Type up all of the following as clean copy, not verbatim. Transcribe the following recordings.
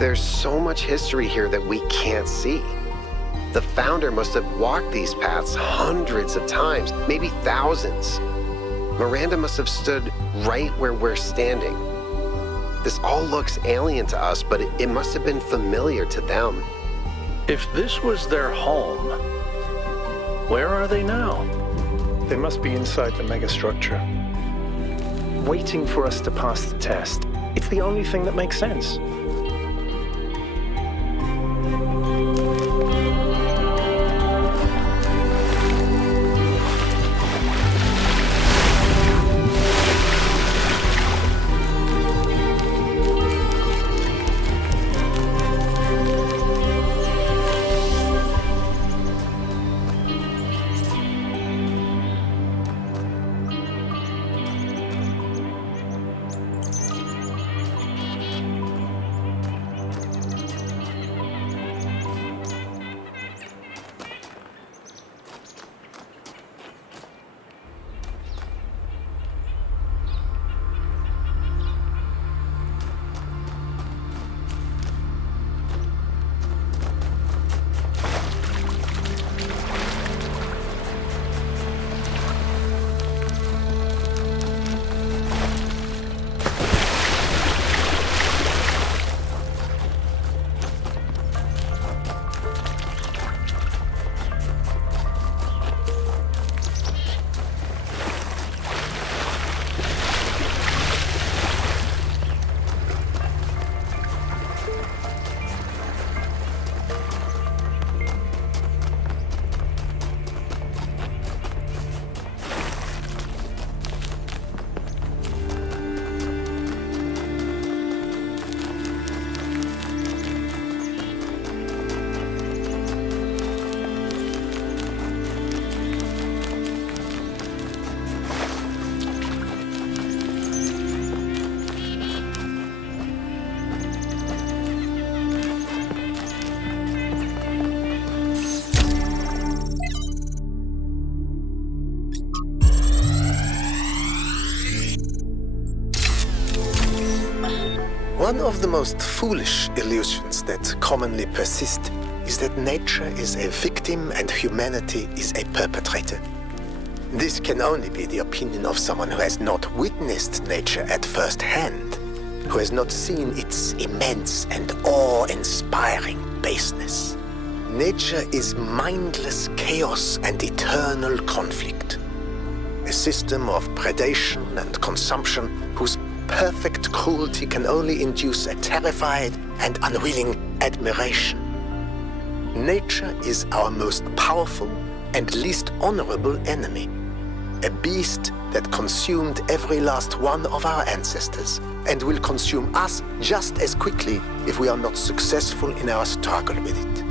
There's so much history here that we can't see. The founder must have walked these paths hundreds of times, maybe thousands. Miranda must have stood right where we're standing. This all looks alien to us, but it must have been familiar to them. If this was their home, where are they now? They must be inside the megastructure, waiting for us to pass the test. It's the only thing that makes sense. One of the most foolish illusions that commonly persist is that nature is a victim and humanity is a perpetrator. This can only be the opinion of someone who has not witnessed nature at first hand, who has not seen its immense and awe-inspiring baseness. Nature is mindless chaos and eternal conflict. A system of predation and consumption whose perfect cruelty can only induce a terrified and unwilling admiration. Nature is our most powerful and least honorable enemy. A beast that consumed every last one of our ancestors and will consume us just as quickly if we are not successful in our struggle with it.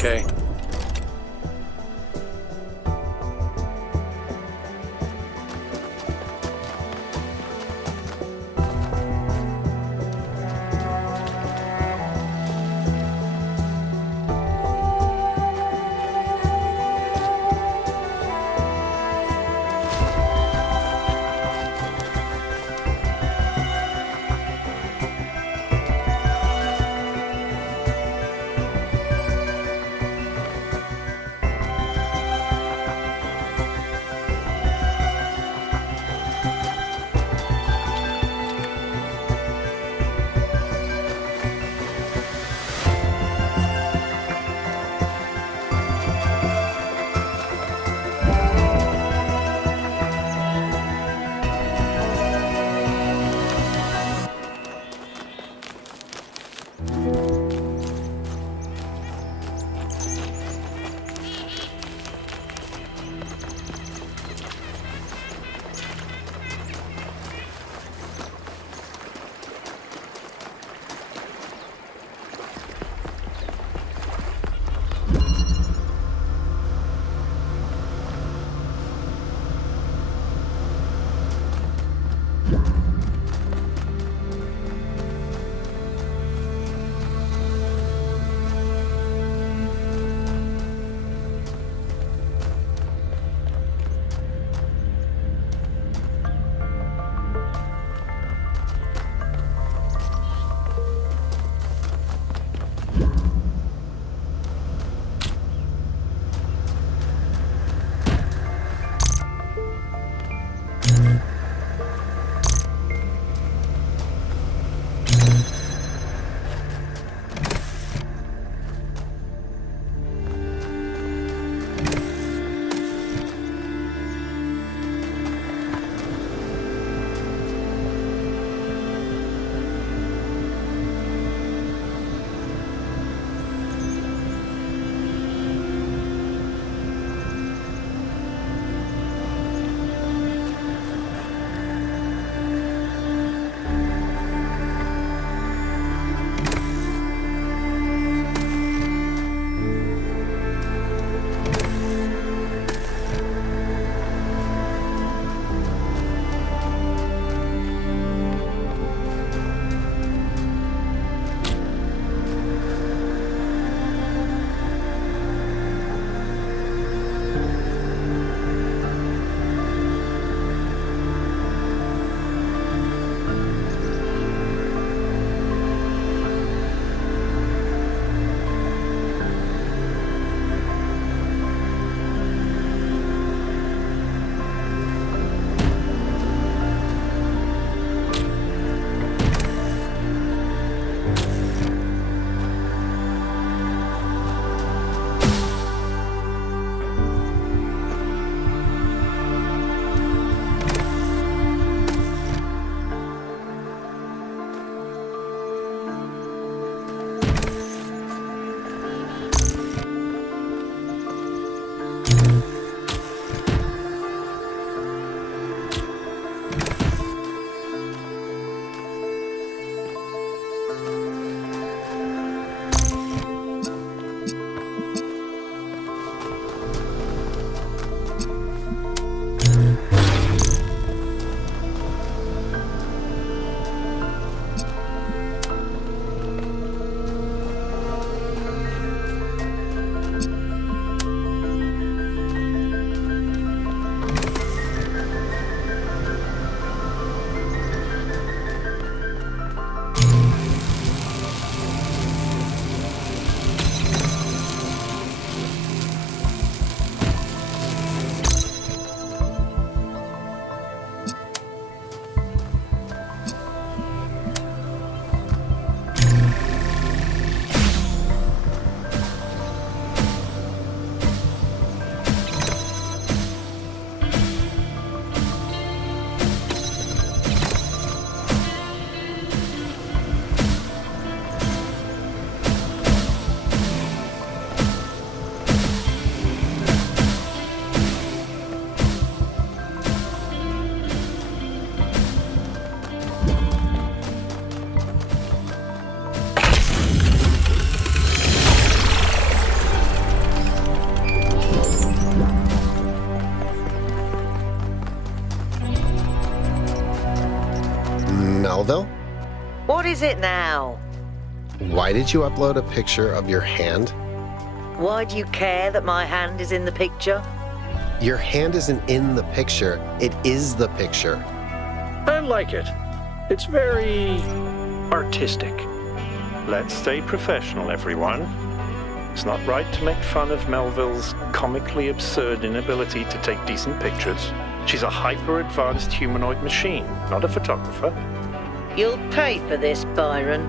Okay. is it now? Why did you upload a picture of your hand? Why do you care that my hand is in the picture? Your hand isn't in the picture, it is the picture. I like it. It's very artistic. Let's stay professional, everyone. It's not right to make fun of Melville's comically absurd inability to take decent pictures. She's a hyper-advanced humanoid machine, not a photographer. You'll pay for this, Byron.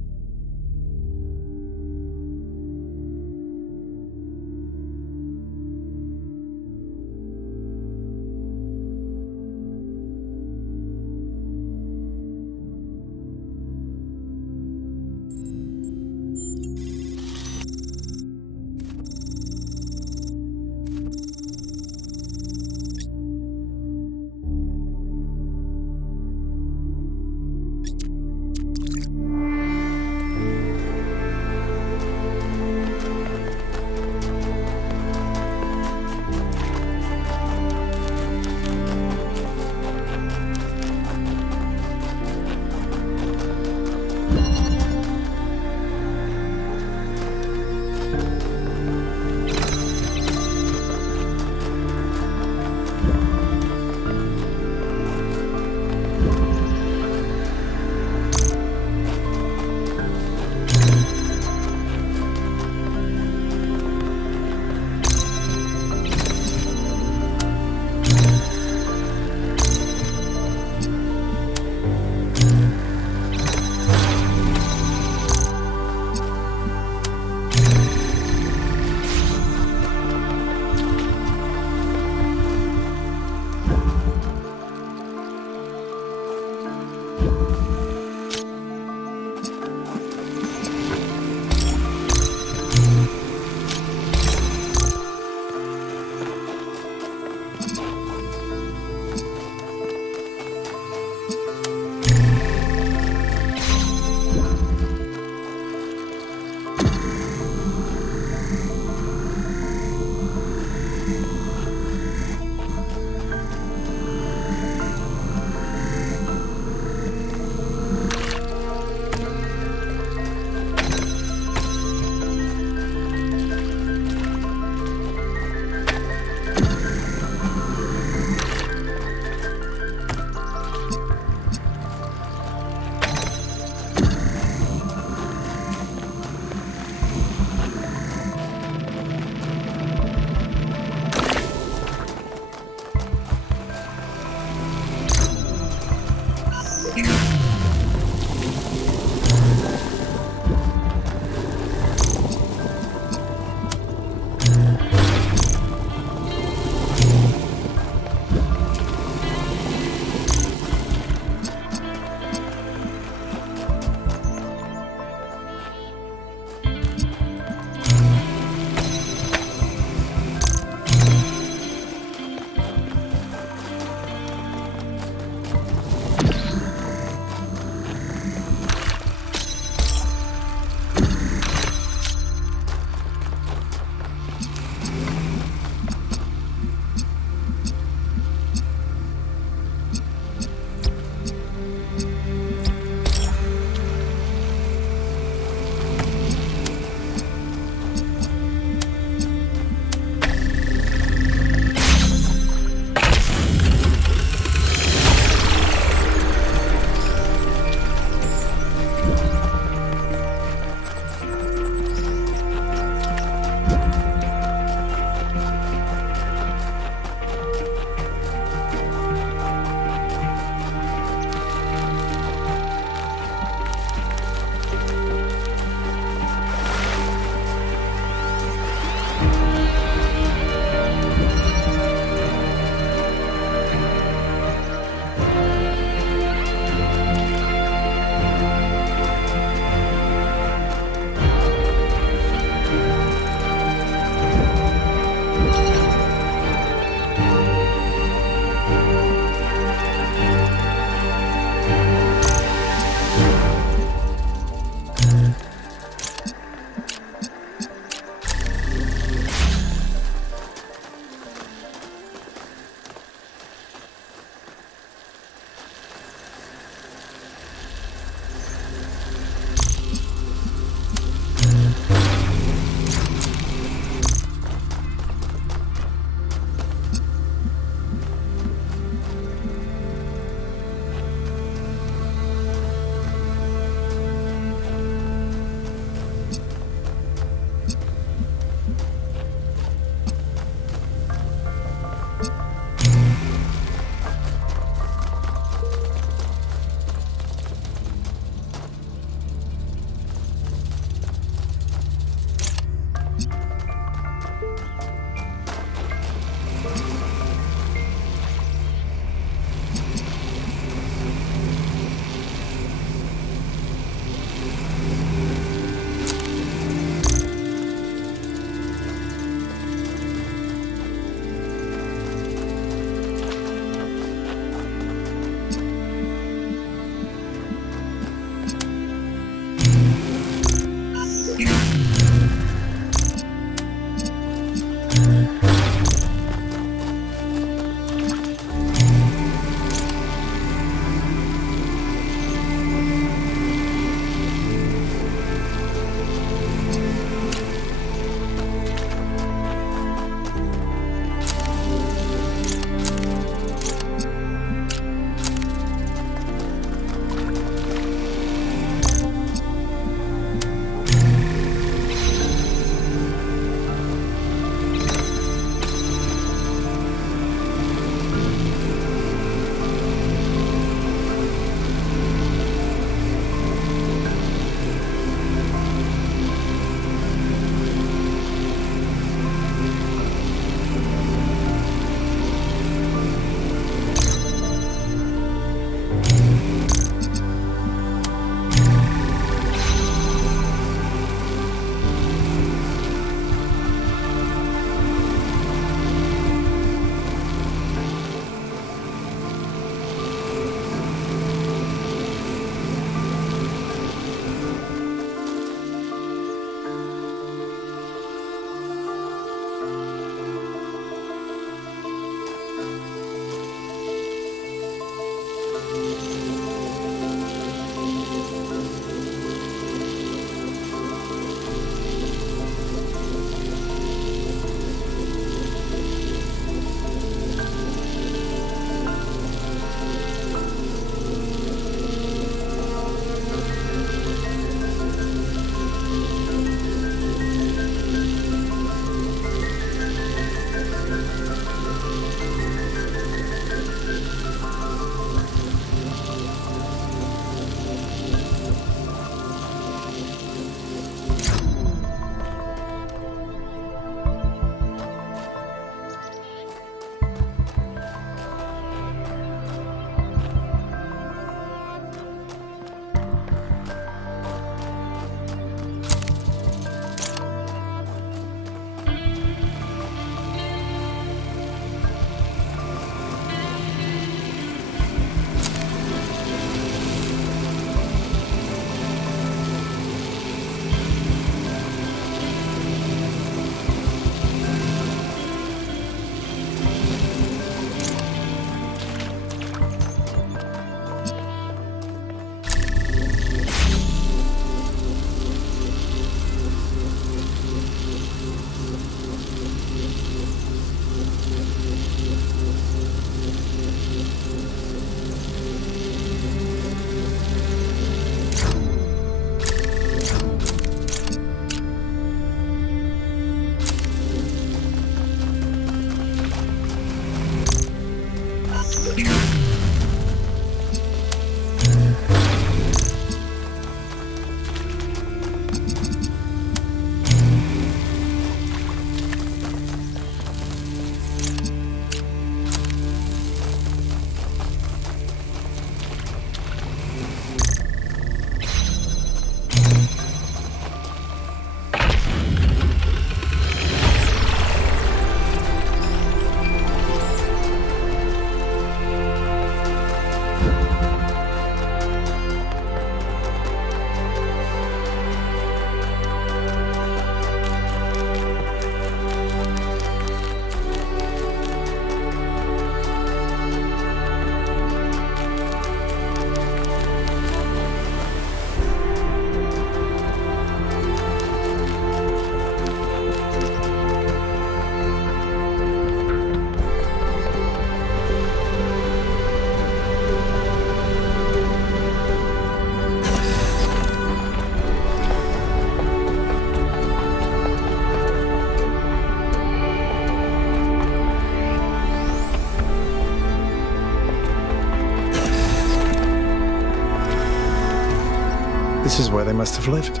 This is where they must have lived.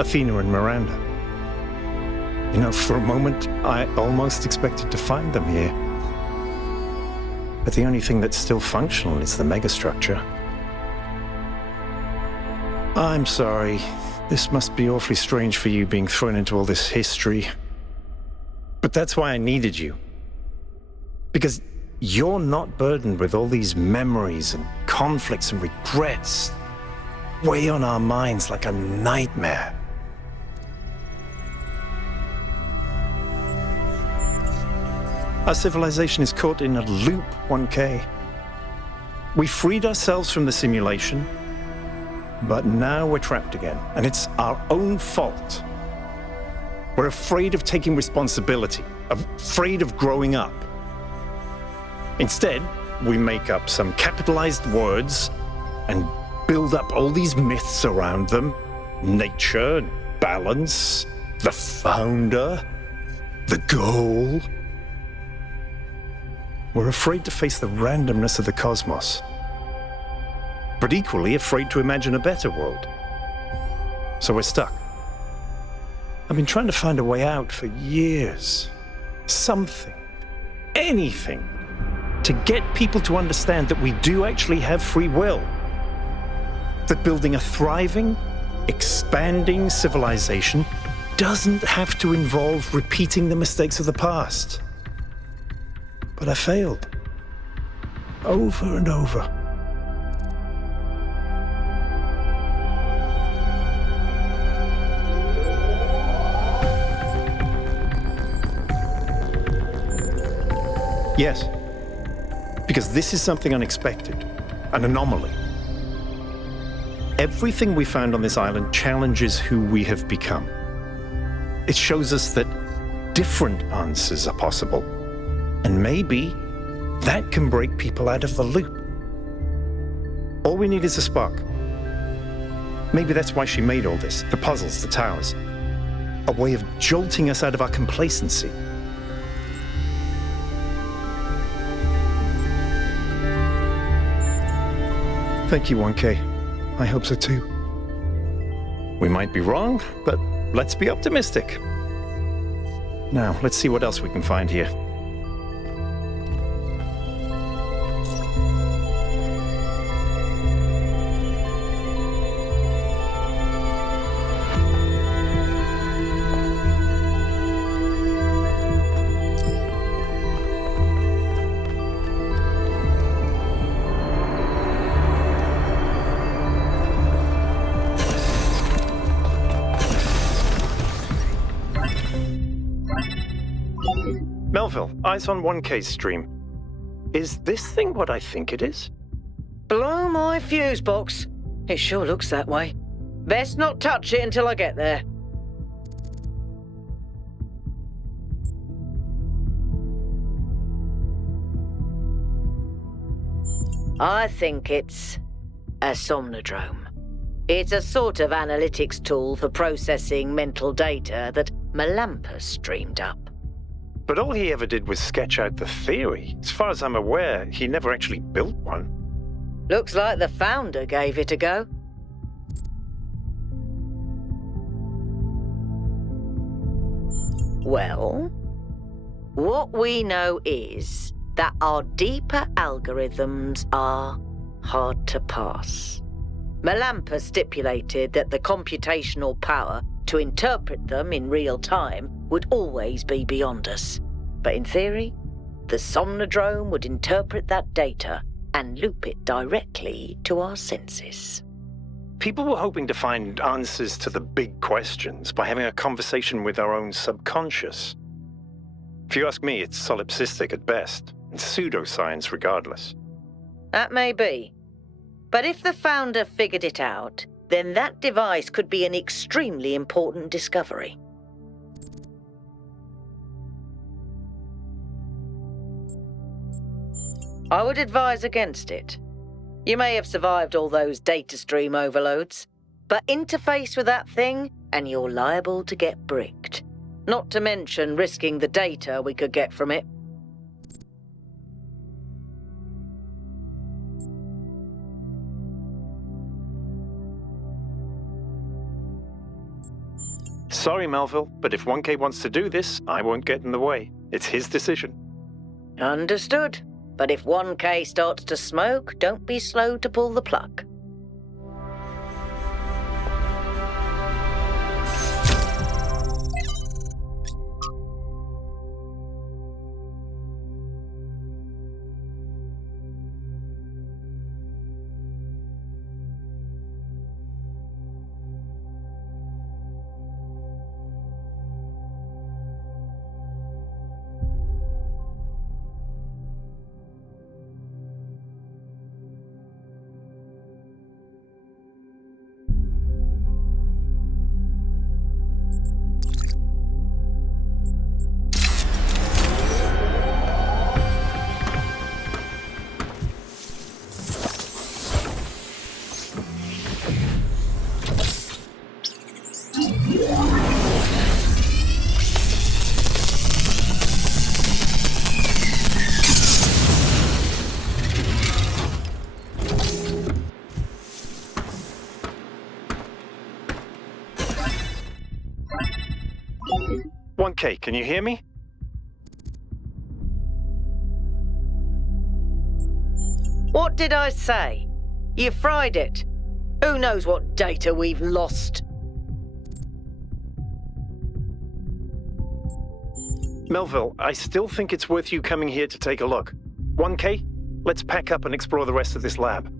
Athena and Miranda. You know, for a moment, I almost expected to find them here. But the only thing that's still functional is the megastructure. I'm sorry. This must be awfully strange for you being thrown into all this history. But that's why I needed you. Because you're not burdened with all these memories and conflicts and regrets weigh on our minds like a nightmare. Our civilization is caught in a loop, 1K. We freed ourselves from the simulation, but now we're trapped again, and it's our own fault. We're afraid of taking responsibility, afraid of growing up. Instead, we make up some capitalized words and build up all these myths around them. Nature, balance, the founder, the goal. We're afraid to face the randomness of the cosmos, but equally afraid to imagine a better world. So we're stuck. I've been trying to find a way out for years. Something, anything, to get people to understand that we do actually have free will. That building a thriving, expanding civilization doesn't have to involve repeating the mistakes of the past. But I failed. Over and over. Yes. Because this is something unexpected, an anomaly. Everything we found on this island challenges who we have become. It shows us that different answers are possible. And maybe that can break people out of the loop. All we need is a spark. Maybe that's why she made all this, the puzzles, the towers. A way of jolting us out of our complacency. Thank you, 1K. I hope so too. We might be wrong, but let's be optimistic. Now, let's see what else we can find here. Melville, eyes on 1K's stream. Is this thing what I think it is? Blow my fuse box. It sure looks that way. Best not touch it until I get there. I think it's a somnodrome. It's a sort of analytics tool for processing mental data that Melampus streamed up. But all he ever did was sketch out the theory. As far as I'm aware, he never actually built one. Looks like the founder gave it a go. Well, what we know is that our deeper algorithms are hard to pass. Melampus stipulated that the computational power to interpret them in real time would always be beyond us. But in theory, the somnodrome would interpret that data and loop it directly to our senses. People were hoping to find answers to the big questions by having a conversation with our own subconscious. If you ask me, it's solipsistic at best, and pseudoscience regardless. That may be. But if the founder figured it out, then that device could be an extremely important discovery. I would advise against it. You may have survived all those data stream overloads, but interface with that thing and you're liable to get bricked. Not to mention risking the data we could get from it. Sorry, Melville, but if 1K wants to do this, I won't get in the way. It's his decision. Understood. But if 1K starts to smoke, don't be slow to pull the plug. Okay, can you hear me? What did I say? You fried it. Who knows what data we've lost? Melville, I still think it's worth you coming here to take a look. 1K, let's pack up and explore the rest of this lab.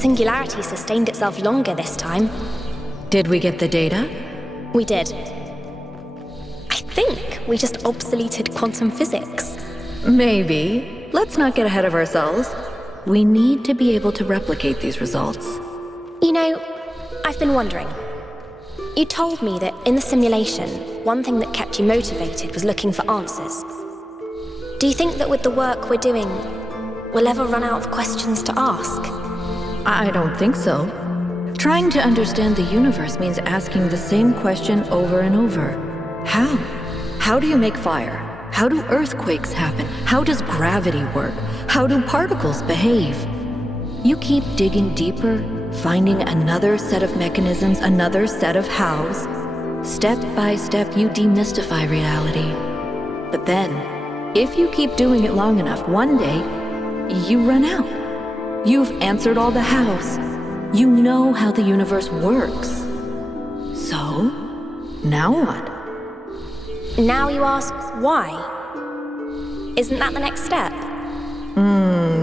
singularity sustained itself longer this time. Did we get the data? We did. I think we just obsoleted quantum physics. Maybe. Let's not get ahead of ourselves. We need to be able to replicate these results. You know, I've been wondering. You told me that in the simulation, one thing that kept you motivated was looking for answers. Do you think that with the work we're doing, we'll ever run out of questions to ask? I don't think so. Trying to understand the universe means asking the same question over and over. How? How do you make fire? How do earthquakes happen? How does gravity work? How do particles behave? You keep digging deeper, finding another set of mechanisms, another set of hows. Step by step, you demystify reality. But then, if you keep doing it long enough, one day, you run out. You've answered all the hows. You know how the universe works. So, now what? Now you ask why? Isn't that the next step?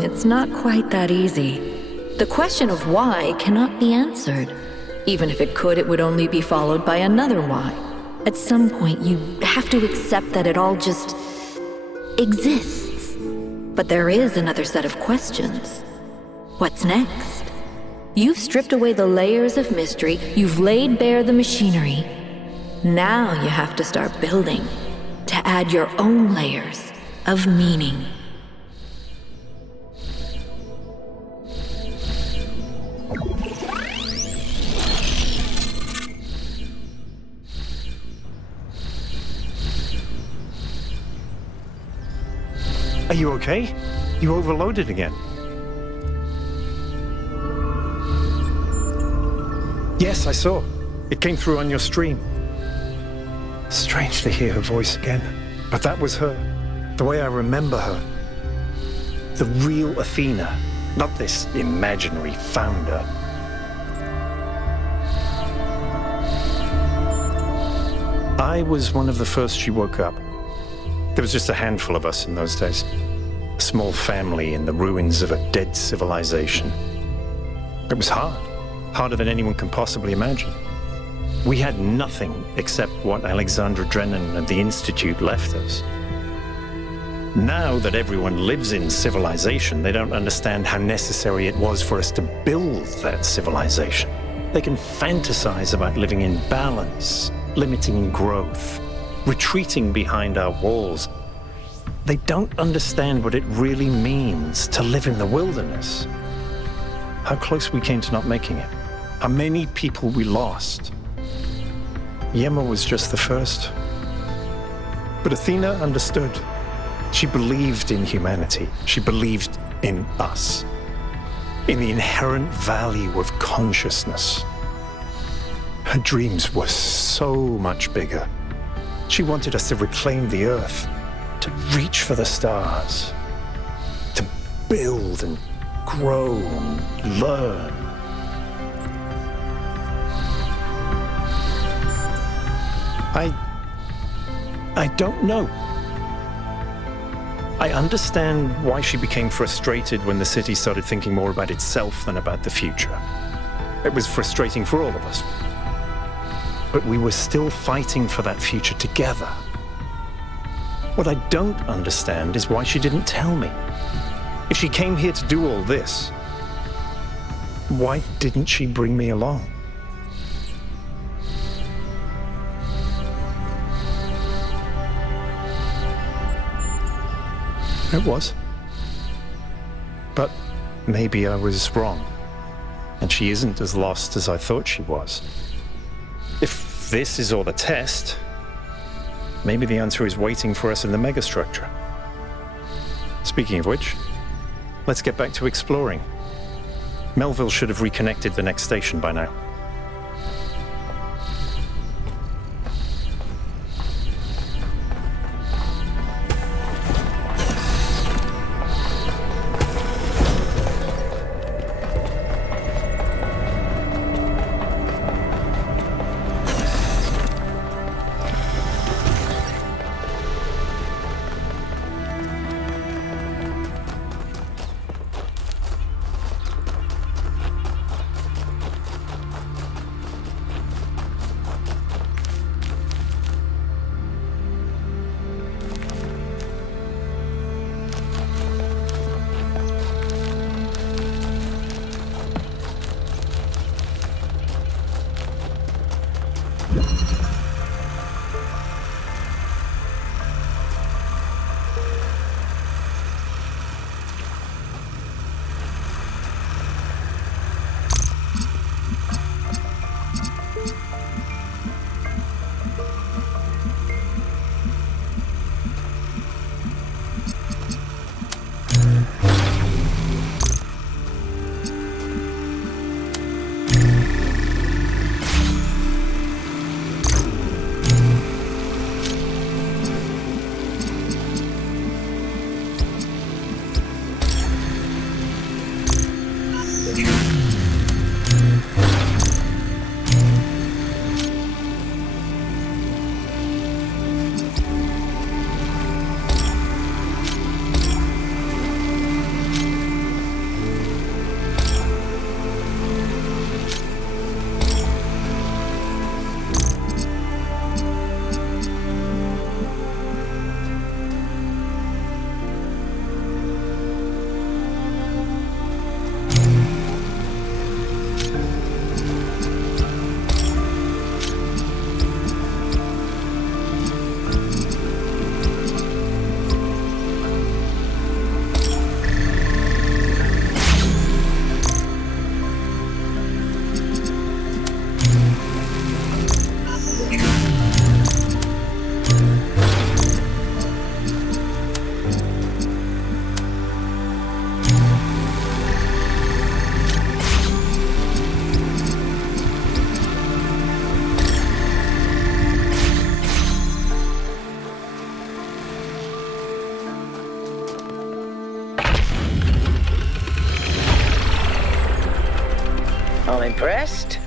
It's not quite that easy. The question of why cannot be answered. Even if it could, it would only be followed by another why. At some point, you have to accept that it all just exists. But there is another set of questions. What's next? You've stripped away the layers of mystery, you've laid bare the machinery. Now you have to start building, to add your own layers of meaning. Are you okay? You overloaded again. Yes, I saw. It came through on your stream. Strange to hear her voice again. But that was her. The way I remember her. The real Athena. Not this imaginary founder. I was one of the first she woke up. There was just a handful of us in those days. A small family in the ruins of a dead civilization. It was hard. Harder than anyone can possibly imagine. We had nothing except what Alexandra Drennan and the Institute left us. Now that everyone lives in civilization, they don't understand how necessary it was for us to build that civilization. They can fantasize about living in balance, limiting growth, retreating behind our walls. They don't understand what it really means to live in the wilderness. How close we came to not making it. How many people we lost. Yema was just the first. But Athena understood. She believed in humanity. She believed in us. In the inherent value of consciousness. Her dreams were so much bigger. She wanted us to reclaim the earth, to reach for the stars, to build and grow and learn. I don't know. I understand why she became frustrated when the city started thinking more about itself than about the future. It was frustrating for all of us. But we were still fighting for that future together. What I don't understand is why she didn't tell me. If she came here to do all this, why didn't she bring me along? It was. But maybe I was wrong. And she isn't as lost as I thought she was. If this is all a test, maybe the answer is waiting for us in the megastructure. Speaking of which, let's get back to exploring. Melville should have reconnected the next station by now. I'm impressed.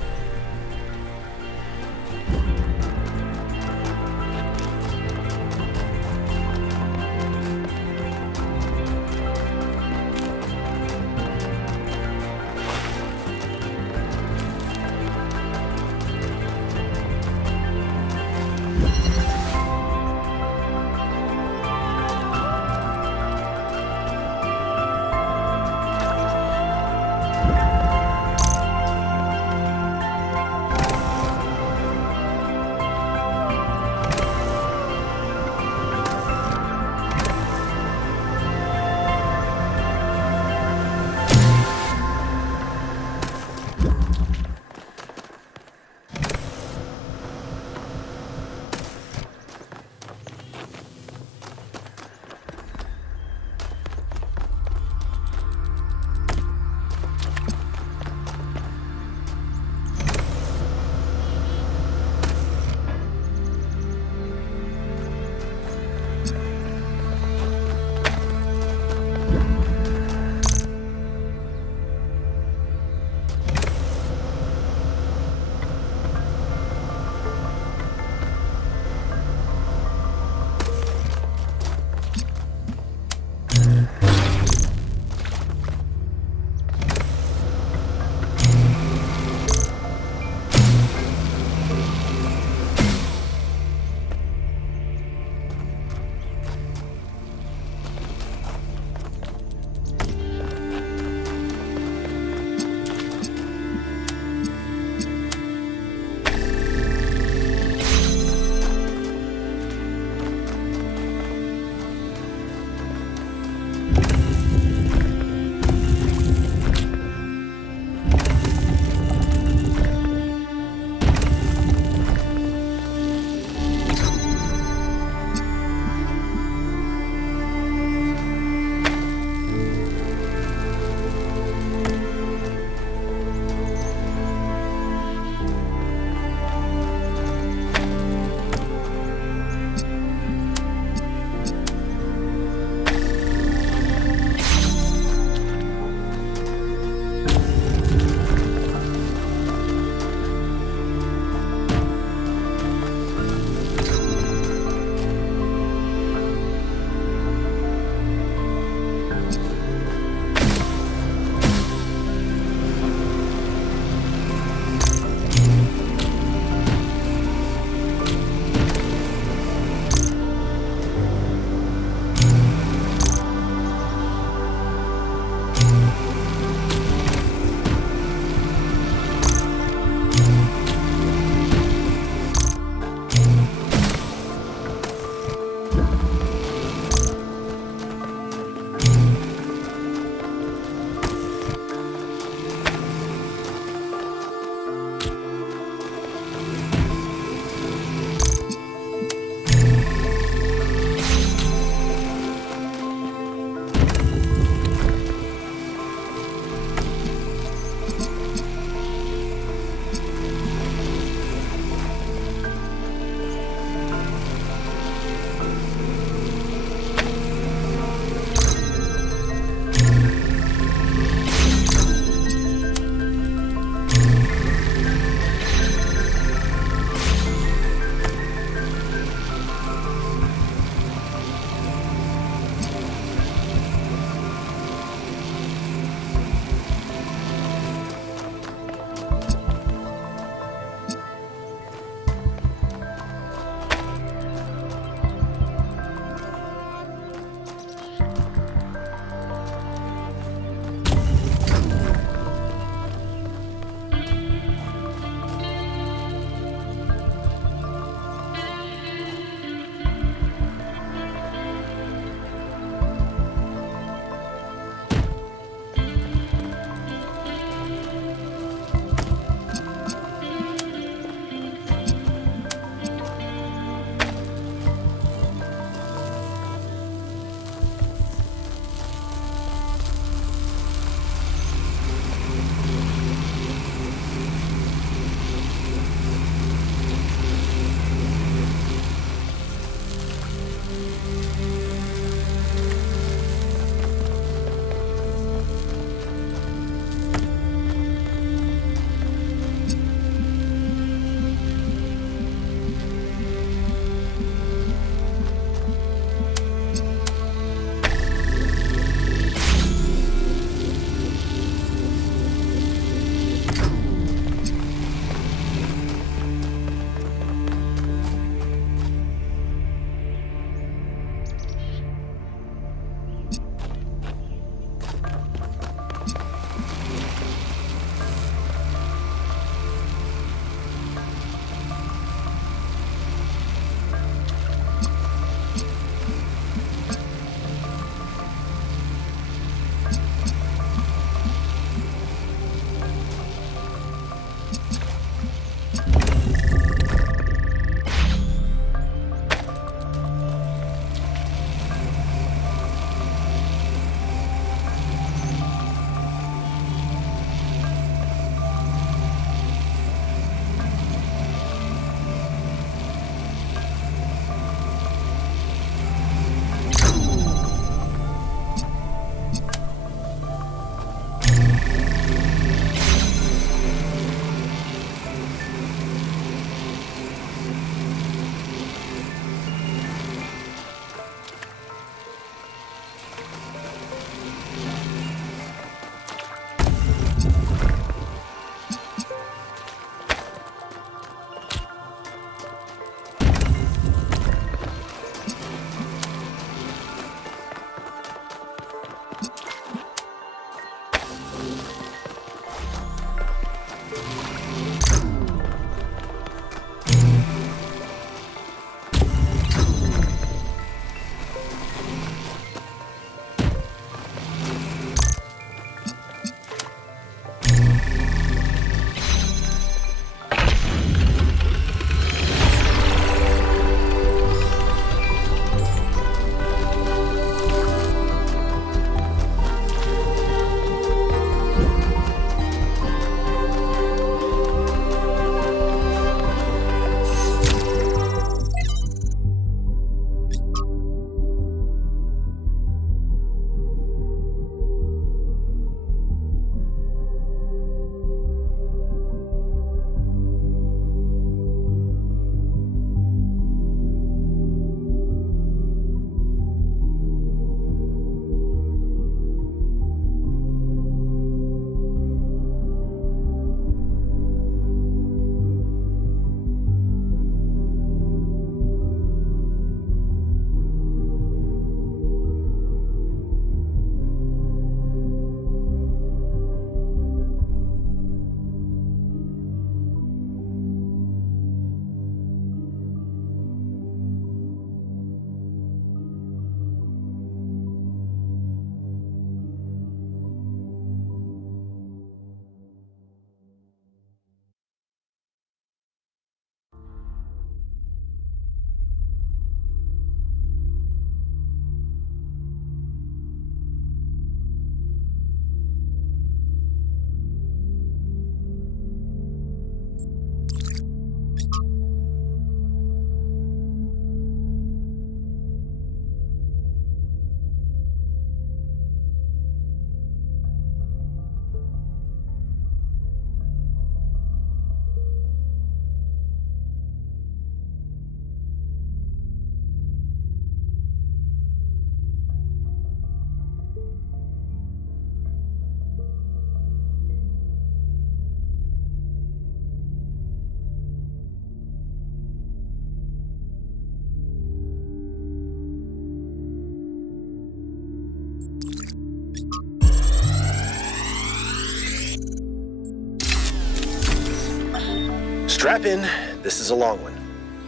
Strap in, this is a long one.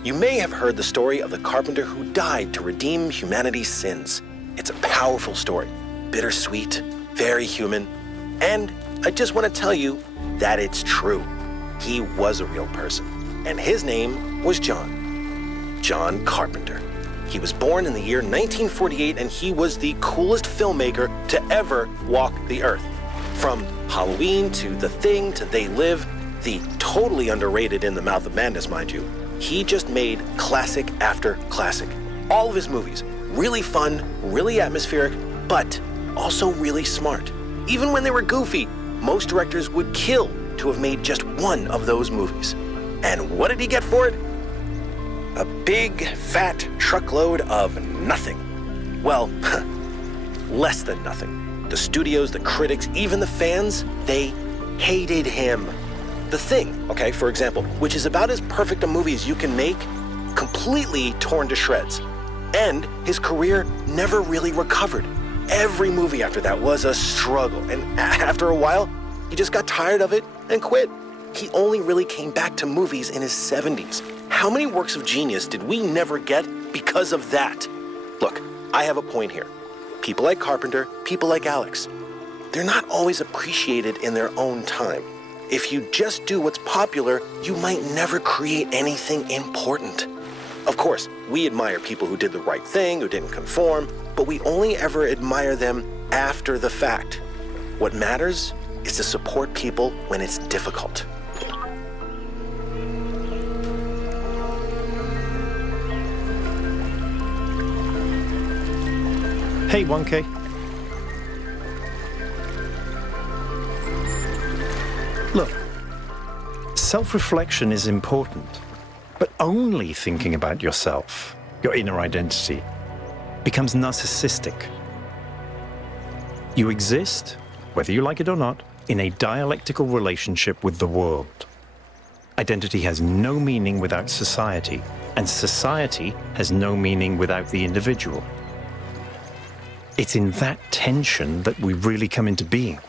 You may have heard the story of the carpenter who died to redeem humanity's sins. It's a powerful story, bittersweet, very human, and I just want to tell you that it's true. He was a real person, and his name was John Carpenter. He was born in the year 1948, and he was the coolest filmmaker to ever walk the earth. From Halloween to The Thing to They Live, the totally underrated In the Mouth of Madness, mind you, he just made classic after classic. All of his movies, really fun, really atmospheric, but also really smart. Even when they were goofy, most directors would kill to have made just one of those movies. And what did he get for it? A big, fat truckload of nothing. Well, less than nothing. The studios, the critics, even the fans, they hated him. The Thing, okay, for example, which is about as perfect a movie as you can make, completely torn to shreds. And his career never really recovered. Every movie after that was a struggle, and after a while, he just got tired of it and quit. He only really came back to movies in his 70s. How many works of genius did we never get because of that? Look, I have a point here. People like Carpenter, people like Alex, they're not always appreciated in their own time. If you just do what's popular, you might never create anything important. Of course, we admire people who did the right thing, who didn't conform, but we only ever admire them after the fact. What matters is to support people when it's difficult. Hey, 1K. Look, self-reflection is important, but only thinking about yourself, your inner identity, becomes narcissistic. You exist, whether you like it or not, in a dialectical relationship with the world. Identity has no meaning without society, and society has no meaning without the individual. It's in that tension that we really come into being.